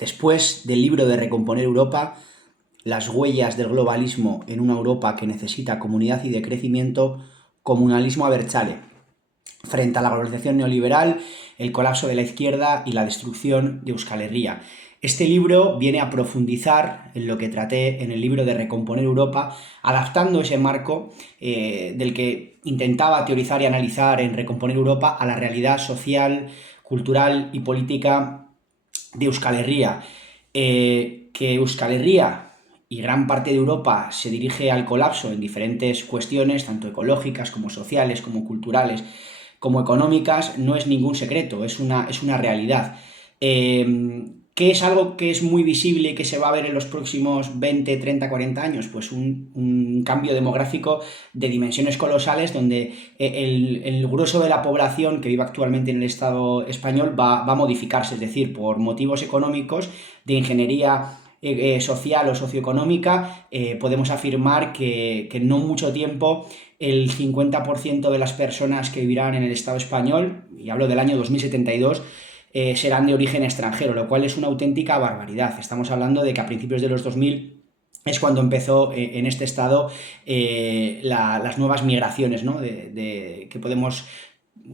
Después del libro de Recomponer Europa, las huellas del globalismo en una Europa que necesita comunidad y de crecimiento, Comunalismo Abertzale, frente a la globalización neoliberal, el colapso de la izquierda y la destrucción de Euskal Herria. Este libro viene a profundizar en lo que traté en el libro de Recomponer Europa, adaptando ese marco del que intentaba teorizar y analizar en Recomponer Europa a la realidad social, cultural y política de Euskal Herria. Que Euskal Herria y gran parte de Europa se dirige al colapso en diferentes cuestiones, tanto ecológicas como sociales, como culturales, como económicas, no es ningún secreto, es una realidad. ¿Qué es algo que es muy visible y que se va a ver en los próximos 20, 30, 40 años? Pues un cambio demográfico de dimensiones colosales donde el grueso de la población que vive actualmente en el Estado español va a modificarse, es decir, por motivos económicos, de ingeniería social o socioeconómica, podemos afirmar que en no mucho tiempo el 50% de las personas que vivirán en el Estado español, y hablo del año 2072, serán de origen extranjero, lo cual es una auténtica barbaridad. Estamos hablando de que a principios de los 2000 es cuando empezó en este estado las nuevas migraciones, ¿no? Que podemos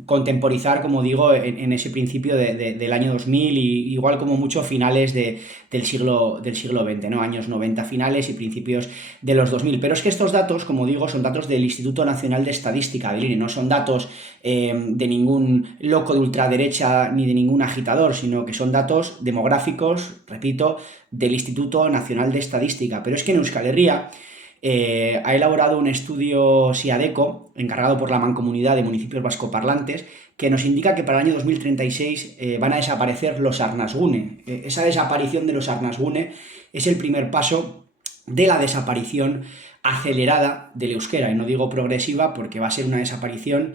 contemporizar, como digo, en ese principio del año 2000 y igual como mucho finales del siglo XX, ¿no? Años 90 finales y principios de los 2000. Pero es que estos datos, como digo, son datos del Instituto Nacional de Estadística del INE, no son datos de ningún loco de ultraderecha ni de ningún agitador, sino que son datos demográficos, repito, del Instituto Nacional de Estadística. Pero es que en Euskal Herria ha elaborado un estudio SIADECO, encargado por la Mancomunidad de Municipios Vascoparlantes, que nos indica que para el año 2036 van a desaparecer los Arnasgune. Esa desaparición de los Arnasgune es el primer paso de la desaparición acelerada del euskera, y no digo progresiva porque va a ser una desaparición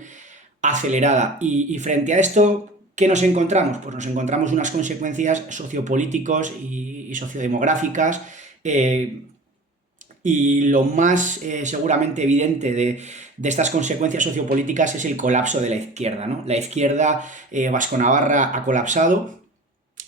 acelerada. Y frente a esto, ¿qué nos encontramos? Pues nos encontramos unas consecuencias sociopolíticos y sociodemográficas. Y lo más seguramente evidente de estas consecuencias sociopolíticas es el colapso de la izquierda, ¿no? La izquierda vasconavarra ha colapsado.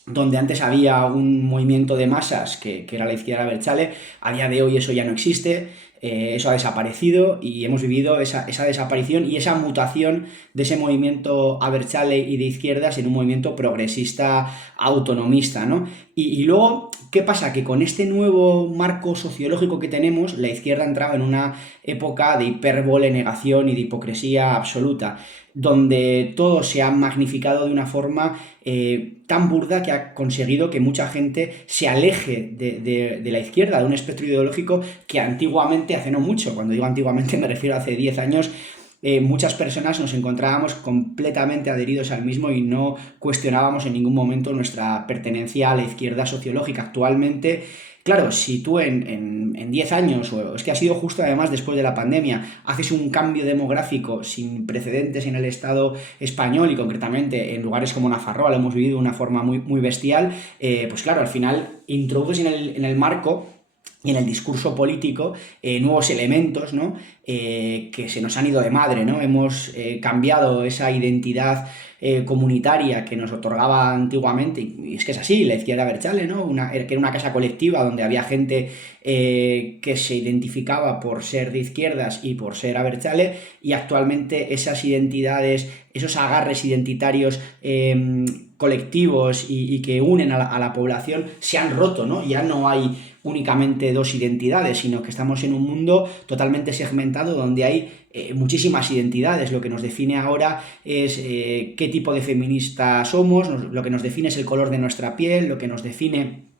Donde antes había un movimiento de masas que era la izquierda abertzale, a día de hoy eso ya no existe, eso ha desaparecido y hemos vivido esa desaparición y esa mutación de ese movimiento abertzale y de izquierdas en un movimiento progresista autonomista, ¿no? Y luego, ¿qué pasa? Que con este nuevo marco sociológico que tenemos, la izquierda entraba en una época de hipérbole, negación y de hipocresía absoluta, donde todo se ha magnificado de una forma tan burda que ha conseguido que mucha gente se aleje de la izquierda, de un espectro ideológico que antiguamente, hace no mucho, cuando digo antiguamente me refiero a hace 10 años, muchas personas nos encontrábamos completamente adheridos al mismo y no cuestionábamos en ningún momento nuestra pertenencia a la izquierda sociológica. Actualmente, claro, si tú en 10 años, o es que ha sido justo además después de la pandemia, haces un cambio demográfico sin precedentes en el Estado español y concretamente en lugares como Nafarroa, lo hemos vivido de una forma muy, muy bestial, pues claro, al final introduces en el marco y en el discurso político nuevos elementos, ¿no? Que se nos han ido de madre, ¿no? Hemos cambiado esa identidad comunitaria que nos otorgaba antiguamente, y es que es así, la izquierda abertzale, ¿no? Que era una casa colectiva donde había gente que se identificaba por ser de izquierdas y por ser abertzale, y actualmente esas identidades, esos agarres identitarios colectivos y que unen a la población se han roto, ¿no? Ya no hay únicamente dos identidades, sino que estamos en un mundo totalmente segmentado donde hay muchísimas identidades. Lo que nos define ahora es qué tipo de feminista somos, lo que nos define es el color de nuestra piel, lo que nos define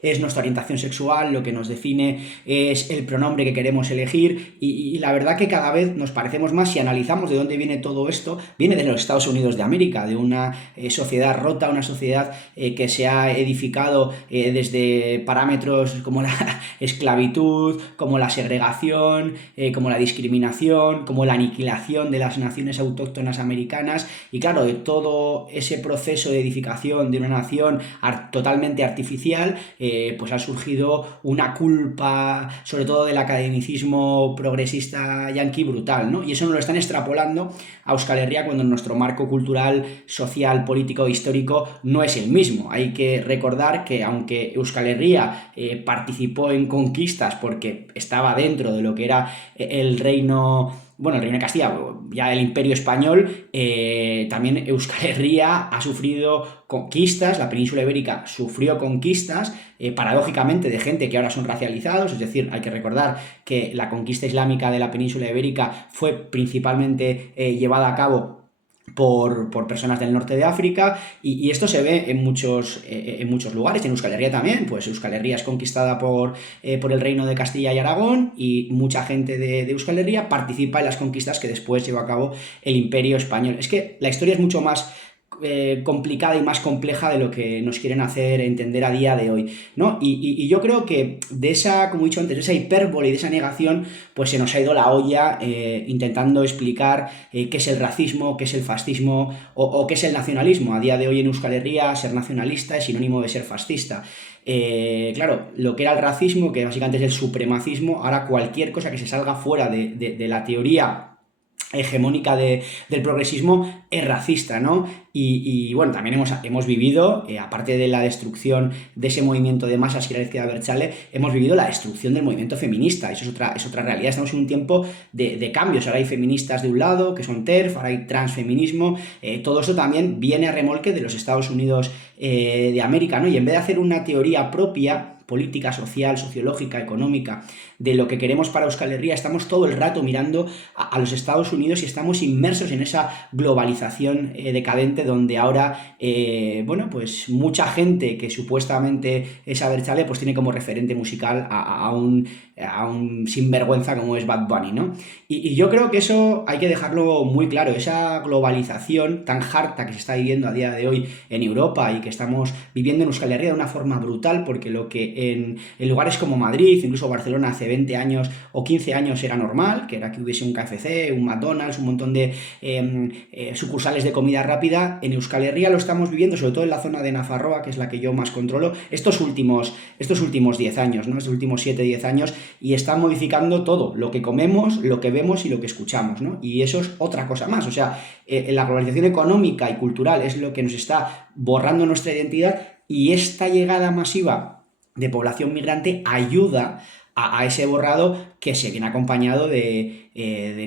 es nuestra orientación sexual, lo que nos define es el pronombre que queremos elegir y la verdad que cada vez nos parecemos más. Si analizamos de dónde viene todo esto, viene de los Estados Unidos de América, de una sociedad rota, una sociedad que se ha edificado desde parámetros como la esclavitud, como la segregación, como la discriminación, como la aniquilación de las naciones autóctonas americanas, y claro, de todo ese proceso de edificación de una nación totalmente artificial pues ha surgido una culpa, sobre todo del academicismo progresista yanqui brutal, ¿no? Y eso nos lo están extrapolando a Euskal Herria cuando nuestro marco cultural, social, político, histórico no es el mismo. Hay que recordar que aunque Euskal Herria participó en conquistas porque estaba dentro de lo que era el reino, bueno, el Reino de Castilla, ya el Imperio Español, también Euskal Herria ha sufrido conquistas, la península ibérica sufrió conquistas, paradójicamente, de gente que ahora son racializados, es decir, hay que recordar que la conquista islámica de la península ibérica fue principalmente llevada a cabo por personas del norte de África, y esto se ve en muchos lugares. En Euskal Herria también, pues Euskal Herria es conquistada por el reino de Castilla y Aragón, y mucha gente de Euskal Herria participa en las conquistas que después llevó a cabo el Imperio Español. Es que la historia es mucho más complicada y más compleja de lo que nos quieren hacer entender a día de hoy, ¿no? Y yo creo que de esa, como he dicho antes, de esa hipérbole y de esa negación, pues se nos ha ido la olla intentando explicar qué es el racismo, qué es el fascismo o qué es el nacionalismo. A día de hoy en Euskal Herria ser nacionalista es sinónimo de ser fascista. Claro, lo que era el racismo, que básicamente es el supremacismo, ahora cualquier cosa que se salga fuera de la teoría hegemónica del progresismo es racista, ¿no? Bueno, también hemos vivido, aparte de la destrucción de ese movimiento de masas que era la izquierda abertzale, hemos vivido la destrucción del movimiento feminista. Eso es otra realidad. Estamos en un tiempo de cambios. Ahora hay feministas de un lado, que son TERF, ahora hay transfeminismo. Todo eso también viene a remolque de los Estados Unidos de América, ¿no? Y en vez de hacer una teoría propia, política, social, sociológica, económica, de lo que queremos para Euskal Herria, estamos todo el rato mirando a los Estados Unidos y estamos inmersos en esa globalización decadente donde ahora, bueno, pues mucha gente que supuestamente es abertzale, pues tiene como referente musical a un sinvergüenza como es Bad Bunny, ¿no? Y yo creo que eso hay que dejarlo muy claro, esa globalización tan harta que se está viviendo a día de hoy en Europa y que estamos viviendo en Euskal Herria de una forma brutal, porque lo que en lugares como Madrid, incluso Barcelona hace 20 años o 15 años era normal, que era que hubiese un KFC, un McDonald's, un montón de sucursales de comida rápida, en Euskal Herria lo estamos viviendo, sobre todo en la zona de Nafarroa, que es la que yo más controlo, estos últimos 10 años, ¿no? Estos últimos 7-10 años, y está modificando todo, lo que comemos, lo que vemos y lo que escuchamos, ¿no? Y eso es otra cosa más, o sea, la globalización económica y cultural es lo que nos está borrando nuestra identidad, y esta llegada masiva de población migrante ayuda a ese borrado, que se viene acompañado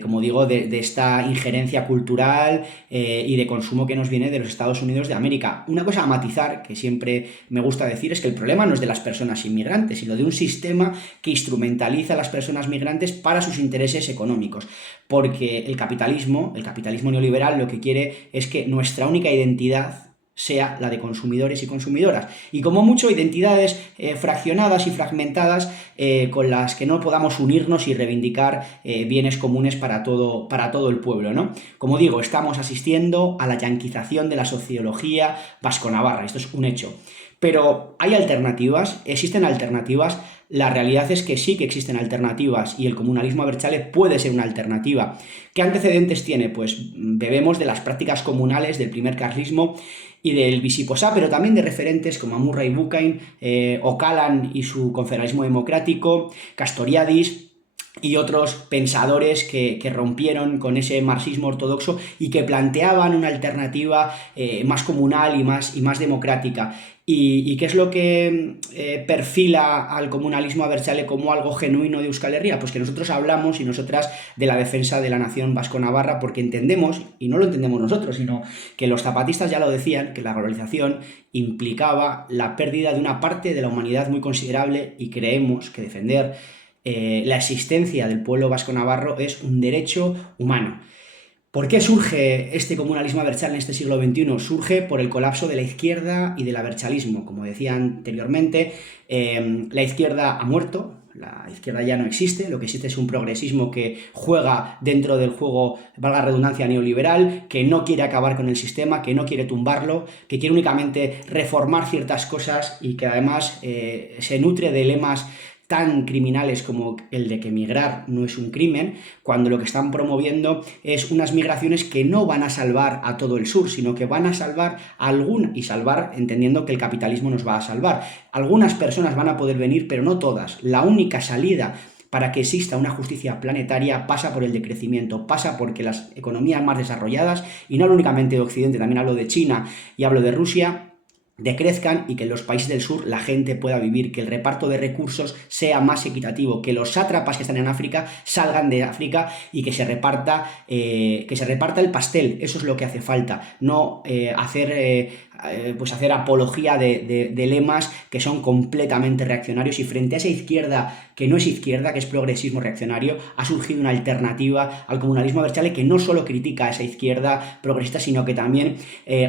como digo, de esta injerencia cultural y de consumo que nos viene de los Estados Unidos de América. Una cosa a matizar, que siempre me gusta decir, es que el problema no es de las personas inmigrantes, sino de un sistema que instrumentaliza a las personas migrantes para sus intereses económicos. Porque el capitalismo neoliberal, lo que quiere es que nuestra única identidad sea la de consumidores y consumidoras, y como mucho identidades fraccionadas y fragmentadas con las que no podamos unirnos y reivindicar bienes comunes para todo el pueblo, ¿no? Como digo, estamos asistiendo a la yanquización de la sociología vasco-navarra, esto es un hecho. Pero hay alternativas, existen alternativas. La realidad es que sí que existen alternativas, y el comunalismo abertzale puede ser una alternativa. ¿Qué antecedentes tiene? Pues bebemos de las prácticas comunales del primer carlismo y del Visiposá, pero también de referentes como Murray Bookchin, O'Callaghan y su confederalismo democrático, Castoriadis y otros pensadores que rompieron con ese marxismo ortodoxo y que planteaban una alternativa más comunal y más democrática. ¿Y qué es lo que perfila al comunalismo abertzale como algo genuino de Euskal Herria? Pues que nosotros hablamos y nosotras de la defensa de la nación vasco-navarra, porque entendemos, y no lo entendemos nosotros, sino que los zapatistas ya lo decían, que la globalización implicaba la pérdida de una parte de la humanidad muy considerable, y creemos que defender la existencia del pueblo vasco-navarro es un derecho humano. ¿Por qué surge este comunalismo abertzale en este siglo XXI? Surge por el colapso de la izquierda y del abertzalismo. Como decía anteriormente, la izquierda ha muerto, la izquierda ya no existe, lo que existe es un progresismo que juega dentro del juego, valga la redundancia, neoliberal, que no quiere acabar con el sistema, que no quiere tumbarlo, que quiere únicamente reformar ciertas cosas, y que además se nutre de lemas tan criminales como el de que migrar no es un crimen, cuando lo que están promoviendo es unas migraciones que no van a salvar a todo el sur, sino que van a salvar a y salvar entendiendo que el capitalismo nos va a salvar. Algunas personas van a poder venir, pero no todas. La única salida para que exista una justicia planetaria pasa por el decrecimiento, pasa porque las economías más desarrolladas, y no únicamente de Occidente, también hablo de China y hablo de Rusia, decrezcan y que en los países del sur la gente pueda vivir, que el reparto de recursos sea más equitativo, que los sátrapas que están en África salgan de África y que se reparta el pastel. Eso es lo que hace falta, no hacer apología de lemas que son completamente reaccionarios, y frente a esa izquierda que no es izquierda, que es progresismo reaccionario, ha surgido una alternativa al comunalismo Abertzale que no solo critica a esa izquierda progresista, sino que también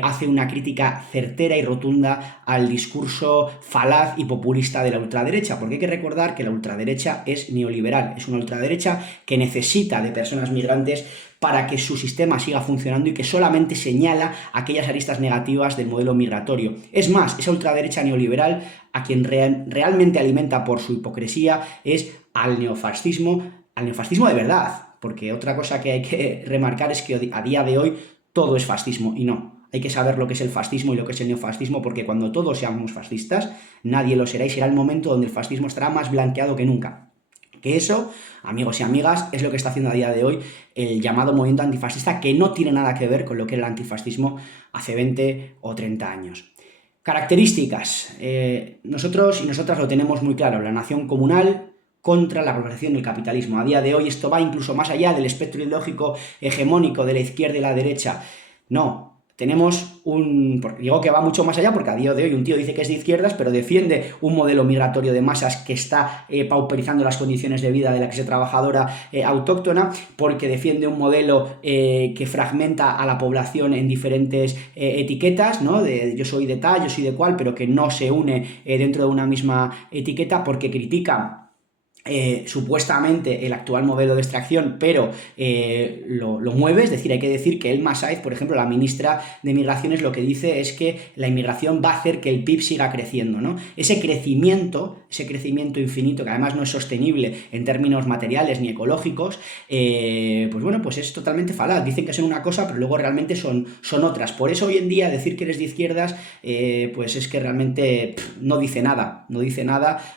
hace una crítica certera y rotunda al discurso falaz y populista de la ultraderecha, porque hay que recordar que la ultraderecha es neoliberal, es una ultraderecha que necesita de personas migrantes para que su sistema siga funcionando y que solamente señala aquellas aristas negativas del modelo migratorio. Es más, esa ultraderecha neoliberal a quien realmente alimenta por su hipocresía es al neofascismo de verdad, porque otra cosa que hay que remarcar es que a día de hoy todo es fascismo, y no. Hay que saber lo que es el fascismo y lo que es el neofascismo, porque cuando todos seamos fascistas, nadie lo será, y será el momento donde el fascismo estará más blanqueado que nunca. Que eso, amigos y amigas, es lo que está haciendo a día de hoy el llamado movimiento antifascista, que no tiene nada que ver con lo que era el antifascismo hace 20 o 30 años. Características. Nosotros y nosotras lo tenemos muy claro. La nación comunal contra la globalización y el capitalismo. A día de hoy esto va incluso más allá del espectro ideológico hegemónico de la izquierda y la derecha. No. Tenemos digo que va mucho más allá, porque a día de hoy un tío dice que es de izquierdas, pero defiende un modelo migratorio de masas que está pauperizando las condiciones de vida de la clase trabajadora autóctona, porque defiende un modelo que fragmenta a la población en diferentes etiquetas, ¿no? De yo soy de tal, yo soy de cual, pero que no se une dentro de una misma etiqueta, porque critica supuestamente el actual modelo de extracción, pero lo mueve. Es decir, hay que decir que Elma Saez, por ejemplo, la ministra de Migraciones, lo que dice es que la inmigración va a hacer que el PIB siga creciendo, ¿no? Ese crecimiento infinito, que además no es sostenible en términos materiales ni ecológicos, pues es totalmente falaz. Dicen que son una cosa, pero luego realmente son otras. Por eso hoy en día decir que eres de izquierdas, pues es que realmente no dice nada,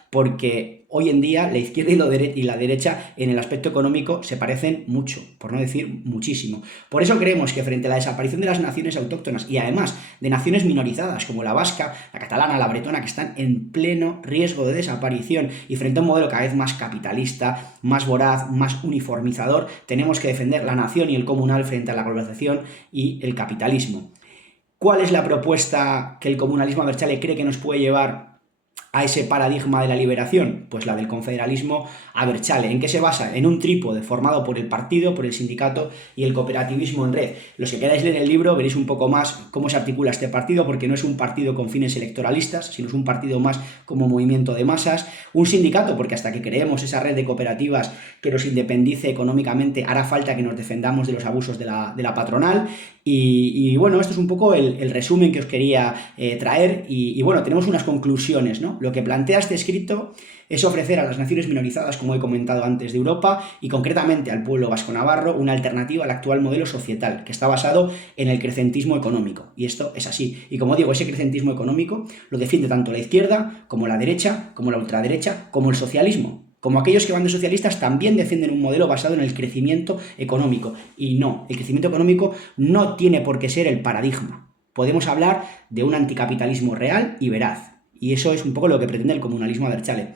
porque hoy en día la izquierda y la derecha en el aspecto económico se parecen mucho, por no decir muchísimo. Por eso creemos que frente a la desaparición de las naciones autóctonas, y además de naciones minorizadas como la vasca, la catalana, la bretona, que están en pleno riesgo de desaparición, y frente a un modelo cada vez más capitalista, más voraz, más uniformizador, tenemos que defender la nación y el comunal frente a la globalización y el capitalismo. ¿Cuál es la propuesta que el comunalismo Abertzale cree que nos puede llevar a ese paradigma de la liberación? Pues la del confederalismo Abertzale. ¿En qué se basa? En un trípode formado por el partido, por el sindicato y el cooperativismo en red. Los que queráis leer el libro veréis un poco más cómo se articula este partido, porque no es un partido con fines electoralistas, sino es un partido más como movimiento de masas. Un sindicato, porque hasta que creemos esa red de cooperativas que nos independice económicamente, hará falta que nos defendamos de los abusos de la patronal. Y bueno, esto es un poco el resumen que os quería traer, y bueno, tenemos unas conclusiones, ¿no? Lo que plantea este escrito es ofrecer a las naciones minorizadas, como he comentado antes, de Europa, y concretamente al pueblo vasco-navarro, una alternativa al actual modelo societal, que está basado en el crecentismo económico. Y esto es así. Y como digo, ese crecentismo económico lo defiende tanto la izquierda, como la derecha, como la ultraderecha, como el socialismo. Como aquellos que van de socialistas también defienden un modelo basado en el crecimiento económico. Y no, el crecimiento económico no tiene por qué ser el paradigma. Podemos hablar de un anticapitalismo real y veraz. Y eso es un poco lo que pretende el comunalismo Abertzale.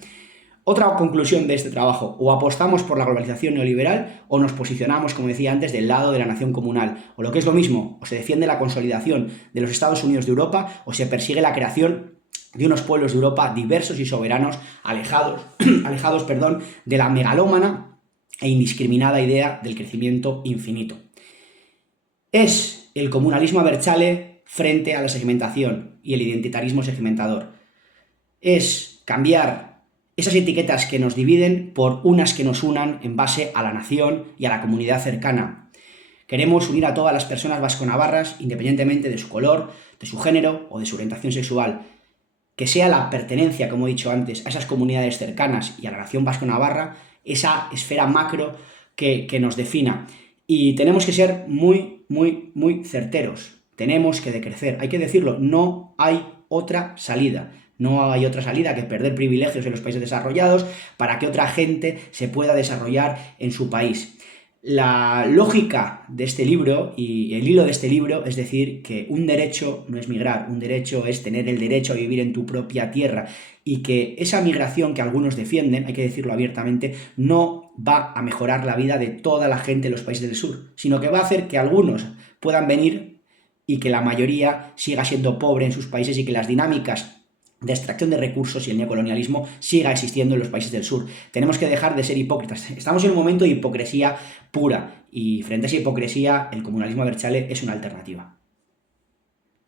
Otra conclusión de este trabajo: o apostamos por la globalización neoliberal, o nos posicionamos, como decía antes, del lado de la nación comunal. O lo que es lo mismo, o se defiende la consolidación de los Estados Unidos de Europa, o se persigue la creación de unos pueblos de Europa diversos y soberanos, alejados de la megalómana e indiscriminada idea del crecimiento infinito. Es el comunalismo Abertzale frente a la segmentación y el identitarismo segmentador. Es cambiar esas etiquetas que nos dividen por unas que nos unan en base a la nación y a la comunidad cercana. Queremos unir a todas las personas vasco-navarras, independientemente de su color, de su género o de su orientación sexual. que sea la pertenencia, como he dicho antes, a esas comunidades cercanas y a la nación vasco-navarra, esa esfera macro que nos defina. Y tenemos que ser muy, muy, muy certeros. Tenemos que decrecer. Hay que decirlo, no hay otra salida. No hay otra salida que perder privilegios en los países desarrollados para que otra gente se pueda desarrollar en su país. La lógica de este libro y el hilo de este libro es decir que un derecho no es migrar, un derecho es tener el derecho a vivir en tu propia tierra y que esa migración que algunos defienden, hay que decirlo abiertamente, no va a mejorar la vida de toda la gente en los países del sur, sino que va a hacer que algunos puedan venir y que la mayoría siga siendo pobre en sus países y que las dinámicas de extracción de recursos y el neocolonialismo siga existiendo en los países del sur. Tenemos que dejar de ser hipócritas. Estamos en un momento de hipocresía pura y frente a esa hipocresía el comunalismo abertzale es una alternativa.